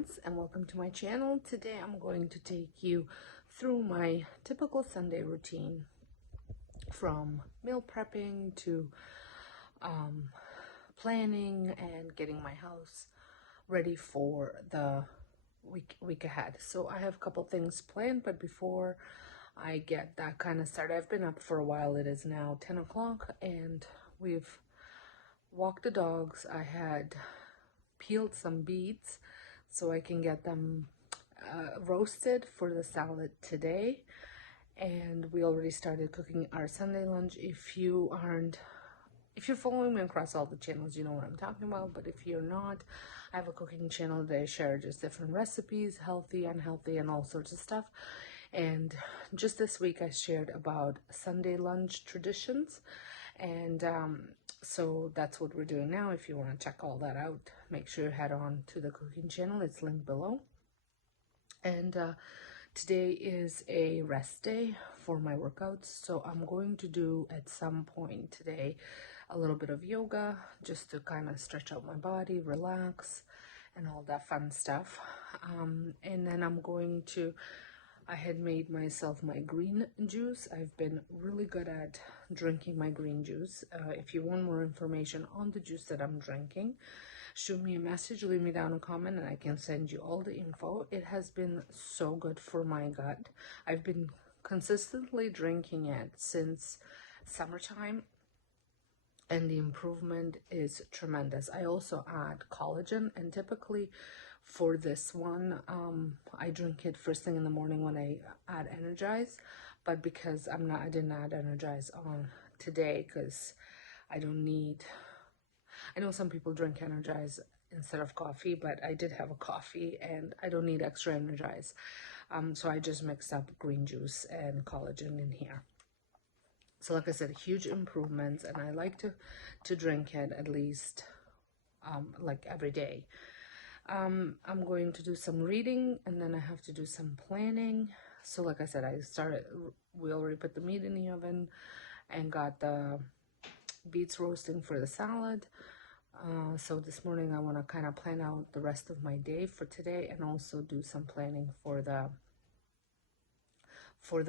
friends, and welcome to my channel. Today I'm going to take you through my typical Sunday routine, from meal prepping to planning and getting my house ready for the week ahead. So I have a couple things planned, but before I get that kind of started, I've been up for a while. It is now 10 o'clock and we've walked the dogs. I had peeled some beets so I can get them roasted for the salad today, and we already started cooking our Sunday lunch. If you're following me across all the channels, you know what I'm talking about, but if you're not, I have a cooking channel that I share just different recipes, healthy, unhealthy, and all sorts of stuff. And just this week I shared about Sunday lunch traditions, and so that's what we're doing now. If you want to check all that out, make sure you head on to the cooking channel. It's linked below. And today is a rest day for my workouts, so I'm going to do at some point today a little bit of yoga just to kind of stretch out my body, relax, and all that fun stuff. And then I had made myself my green juice. I've been really good at drinking my green juice. If you want more information on the juice that I'm drinking, shoot me a message, leave me down a comment, and I can send you all the info. It has been so good for my gut. I've been consistently drinking it since summertime, and the improvement is tremendous. I also add collagen, and typically for this one, I drink it first thing in the morning when I add Energize, but because I didn't add Energize on today because I don't need, I know some people drink Energize instead of coffee, but I did have a coffee and I don't need extra Energize. So I just mixed up green juice and collagen in here. So like I said, huge improvements, and I like to drink it at least like every day. I'm going to do some reading, and then I have to do some planning. So like I said, we already put the meat in the oven and got the beets roasting for the salad. So this morning I want to kind of plan out the rest of my day for today, and also do some planning for the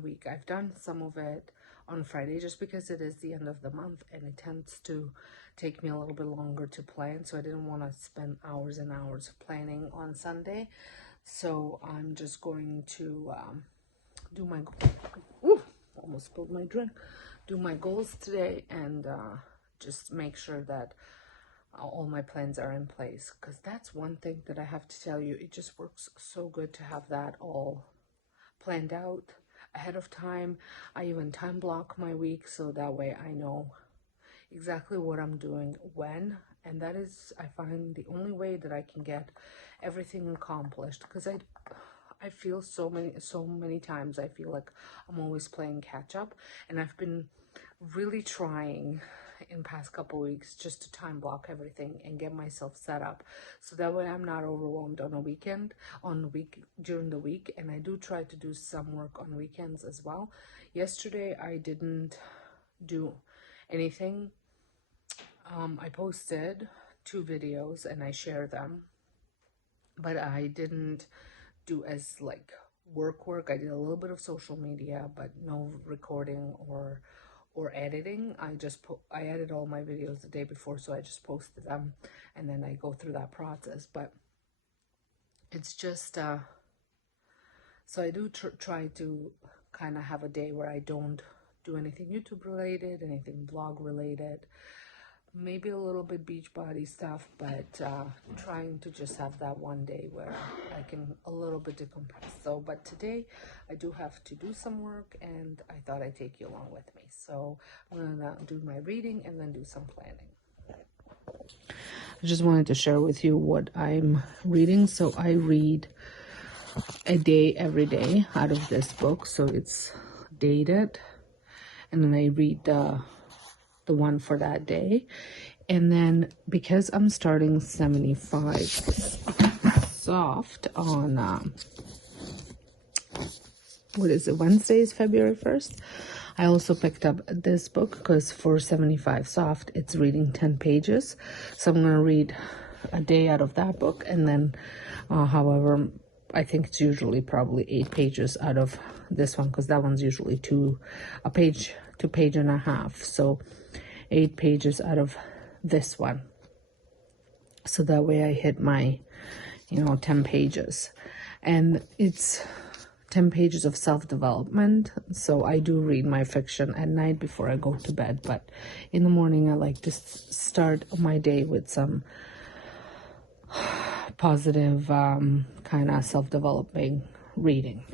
week. I've done some of it on Friday just because it is the end of the month and it tends to take me a little bit longer to plan, so I didn't want to spend hours and hours planning on Sunday. So I'm just going to do my almost spilled my drink, do my goals today, and just make sure that all my plans are in place, because that's one thing that I have to tell you, it just works so good to have that all planned out ahead of time. I even time block my week so that way I know exactly what I'm doing when, and that is, I find, the only way that I can get everything accomplished, because I feel so many times I feel like I'm always playing catch up, and I've been really trying in past couple weeks just to time block everything and get myself set up so that way I'm not overwhelmed on a weekend, during the week. And I do try to do some work on weekends as well. Yesterday I didn't do anything. I posted 2 videos and I share them, but I didn't do as like work. I did a little bit of social media, but no recording or editing. I edit all my videos the day before, so I just posted them and then I go through that process. But it's just so I do try to kind of have a day where I don't do anything YouTube related, anything blog related, maybe a little bit Beachbody stuff, but trying to just have that one day where I can a little bit decompress. So, but today I do have to do some work, and I thought I'd take you along with me. So I'm gonna do my reading and then do some planning. I just wanted to share with you what I'm reading. So I read a day every day out of this book, so it's dated, and then I read the one for that day. And then because I'm starting 75 soft on Wednesday is February 1st, I also picked up this book because for 75 soft it's reading 10 pages, so I'm going to read a day out of that book, and then however, I think it's usually probably 8 pages out of this one, because that one's usually a page to page and a half. So 8 pages out of this one. So that way I hit my, 10 pages. And it's 10 pages of self-development. So I do read my fiction at night before I go to bed. But in the morning, I like to start my day with some positive kind of self-developing reading.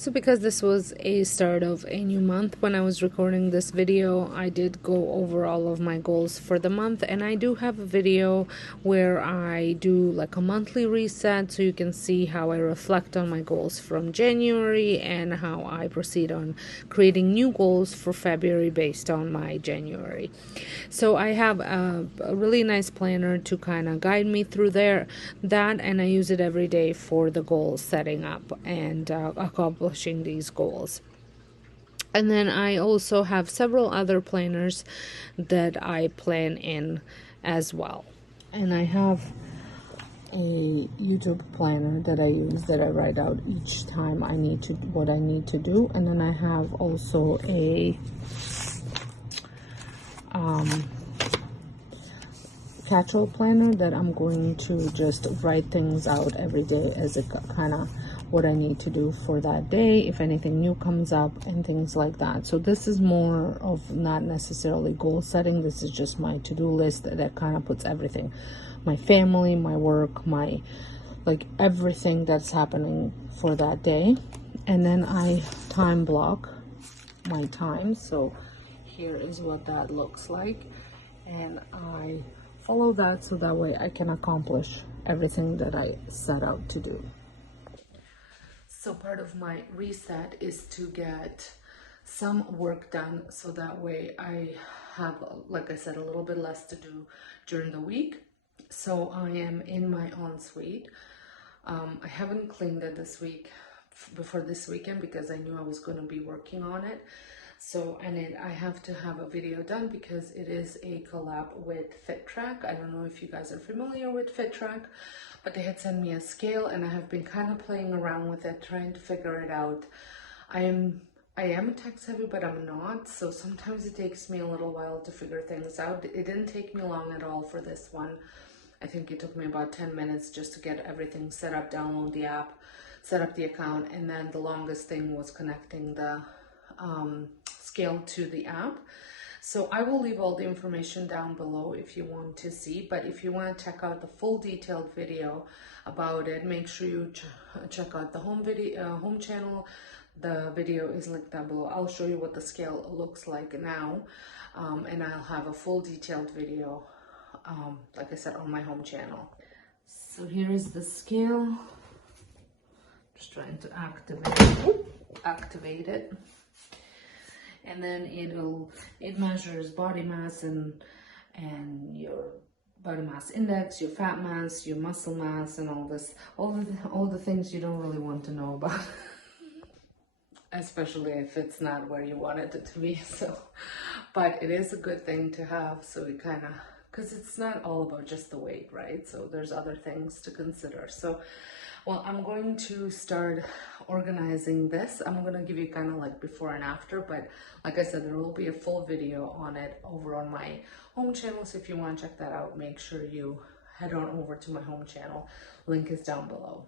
So because this was a start of a new month, when I was recording this video, I did go over all of my goals for the month, and I do have a video where I do like a monthly reset, so you can see how I reflect on my goals from January and how I proceed on creating new goals for February based on my January. So I have a really nice planner to kind of guide me through that, and I use it every day for the goal setting up and accomplishing these goals. And then I also have several other planners that I plan in as well. And I have a YouTube planner that I use, that I write out each time what I need to do. And then I have also a catch-all planner that I'm going to just write things out every day as a kind of what I need to do for that day, if anything new comes up and things like that. So this is more of not necessarily goal setting. This is just my to-do list that kind of puts everything, my family, my work, my everything that's happening for that day. And then I time block my time. So here is what that looks like, and I follow that so that way I can accomplish everything that I set out to do. So part of my reset is to get some work done, so that way I have, like I said, a little bit less to do during the week. So I am in my ensuite. I haven't cleaned it this week before this weekend because I knew I was going to be working on it. So, and I have to have a video done because it is a collab with FitTrack. I don't know if you guys are familiar with FitTrack, but they had sent me a scale, and I have been kind of playing around with it, trying to figure it out. I am tech savvy, but I'm not, so sometimes it takes me a little while to figure things out. It didn't take me long at all for this one. I think it took me about 10 minutes just to get everything set up, download the app, set up the account, and then the longest thing was connecting the scale to the app. So I will leave all the information down below if you want to see, but if you want to check out the full detailed video about it, make sure you check out the home channel. The video is linked down below. I'll show you what the scale looks like now, and I'll have a full detailed video, like I said, on my home channel. So here is the scale. Just trying to activate it. And then it measures body mass and your body mass index, your fat mass, your muscle mass, and all the things you don't really want to know about, especially if it's not where you want it to be. So, but it is a good thing to have. So we kind of, because it's not all about just the weight, right? So there's other things to consider. So, well, I'm going to start organizing this. I'm going to give you kind of like before and after, but like I said, there will be a full video on it over on my home channel. So if you want to check that out, make sure you head on over to my home channel. Link is down below.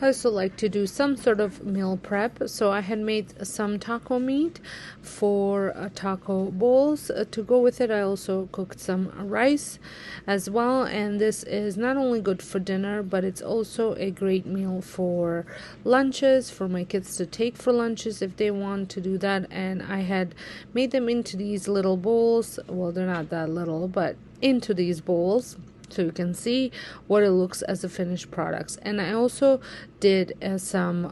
I also like to do some sort of meal prep, so I had made some taco meat for taco bowls. To go with it, I also cooked some rice as well, and this is not only good for dinner, but it's also a great meal for lunches, for my kids to take for lunches if they want to do that. And I had made them into these little bowls. Well, they're not that little, but into these bowls, so you can see what it looks as a finished products. And I also did some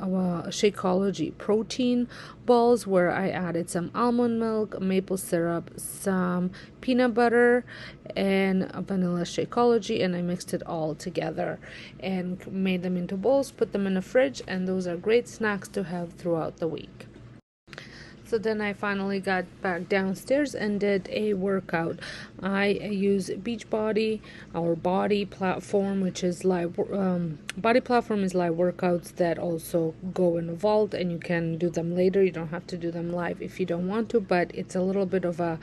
Shakeology protein balls where I added some almond milk, maple syrup, some peanut butter, and vanilla Shakeology, and I mixed it all together and made them into bowls, put them in the fridge, and those are great snacks to have throughout the week. So then I finally got back downstairs and did a workout. I use Beachbody, our body platform, which is live. Body platform is live workouts that also go in a vault, and you can do them later. You don't have to do them live if you don't want to, but it's a little bit of a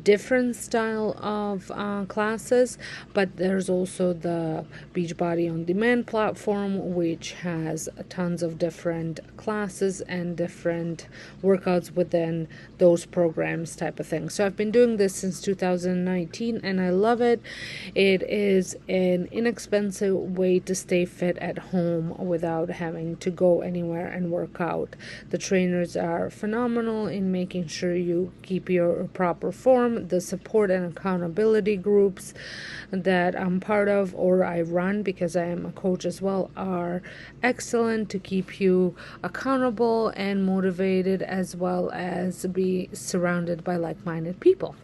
different style of classes. But there's also the Beachbody on Demand platform, which has tons of different classes and different workouts within those programs type of thing. So I've been doing this since 2019 and I love it. It is an inexpensive way to stay fit at home without having to go anywhere and work out. The trainers are phenomenal in making sure you keep your proper form. The support and accountability groups that I'm part of, or I run because I am a coach as well, are excellent to keep you accountable and motivated, as well as be surrounded by like-minded people.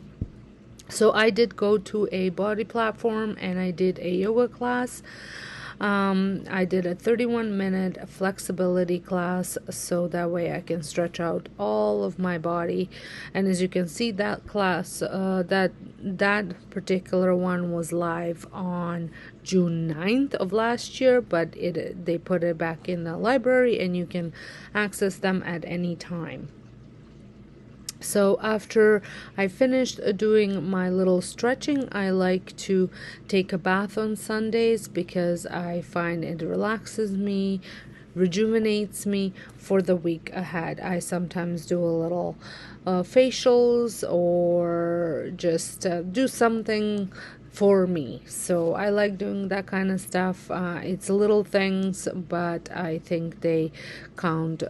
So I did go to a body platform and I did a yoga class. I did a 31-minute flexibility class, so that way I can stretch out all of my body. And as you can see, that class, that particular one was live on June 9th of last year, but they put it back in the library and you can access them at any time. So after I finished doing my little stretching, I like to take a bath on Sundays because I find it relaxes me, rejuvenates me for the week ahead. I sometimes do a little facials or just do something for me. So I like doing that kind of stuff. It's little things, but I think they count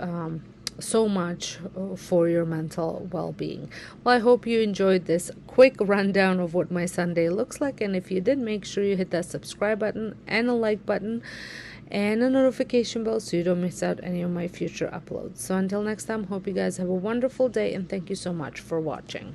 so much for your mental well-being. Well, I hope you enjoyed this quick rundown of what my Sunday looks like, and if you did, make sure you hit that subscribe button and a like button and a notification bell so you don't miss out any of my future uploads. So until next time, hope you guys have a wonderful day, and thank you so much for watching.